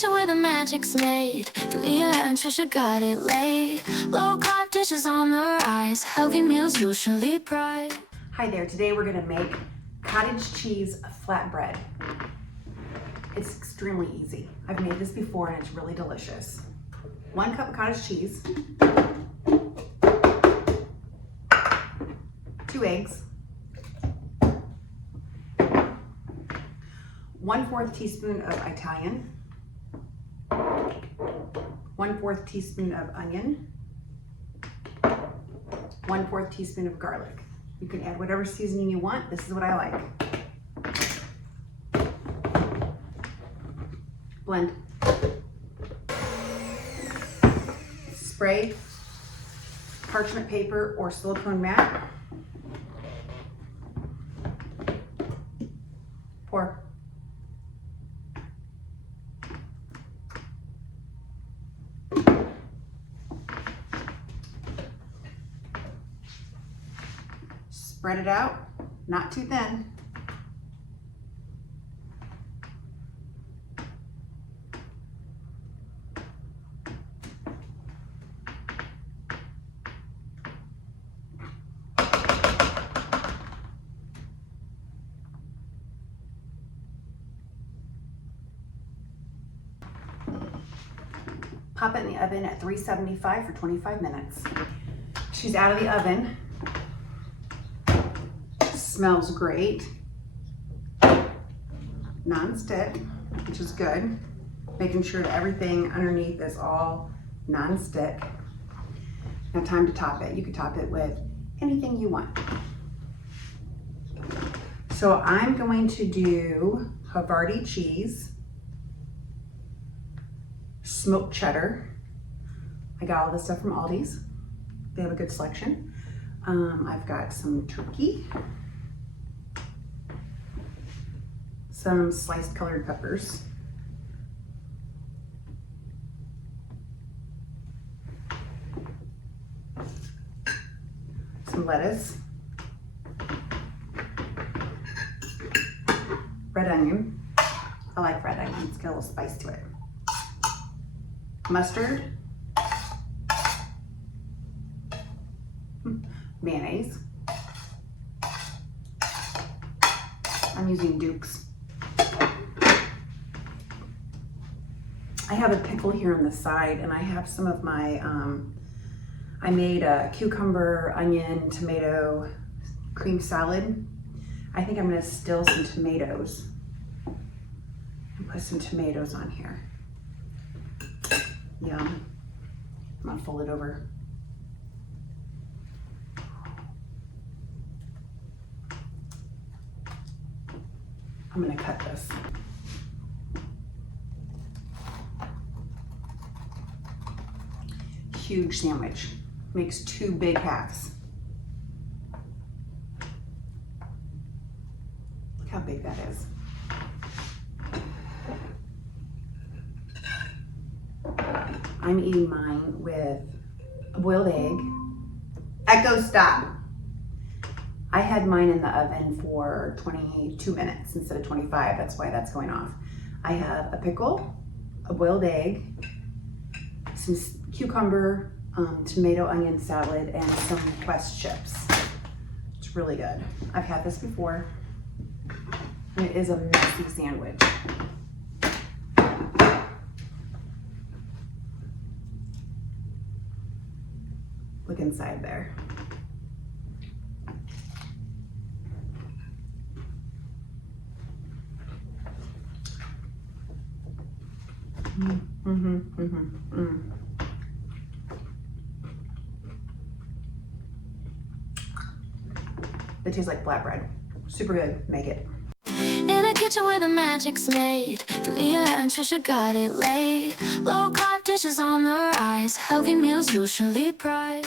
kitchen where the magic's made. Leah and Trisha got it laid. Low-carb dishes on the rise. Healthy meals usually pride. Hi there, today we're gonna make cottage cheese flatbread. It's extremely easy. I've made this before and it's really delicious. 1 cup of cottage cheese, 2 eggs, 1/4 teaspoon of Italian, 1/4 teaspoon of onion, 1/4 teaspoon of garlic. You can add whatever seasoning you want. This is what I like. Blend. Spray parchment paper or silicone mat. Pour. Spread it out, not too thin. Pop it in the oven at 375 for 25 minutes. She's out of the oven. Smells great. Non-stick, which is good. Making sure that everything underneath is all non-stick. Now time to top it. You could top it with anything you want. So I'm going to do Havarti cheese, smoked cheddar. I got all this stuff from Aldi's. They have a good selection. I've got some turkey, some sliced colored peppers, some lettuce, red onion. I like red onion, it's got a little spice to it. Mustard, mayonnaise. I'm using Duke's. I have a pickle here on the side, and I have some of my, I made a cucumber, onion, tomato cream salad. I think I'm gonna still some tomatoes and put some tomatoes on here. Yum. I'm gonna fold it over. I'm gonna cut this. Huge sandwich. Makes 2 big halves. Look how big that is. I'm eating mine with a boiled egg. Echo, stop. I had mine in the oven for 22 minutes instead of 25. That's why that's going off. I have a pickle, a boiled egg, some cucumber, tomato onion salad, and some Quest chips. It's really good. I've had this before, and it is a messy sandwich. Look inside there. It tastes like flatbread. Super good. Make it. In the kitchen where the magic's made. Leah and Trisha got it laid. Low-carb dishes on the rise. Healthy meals usually pride.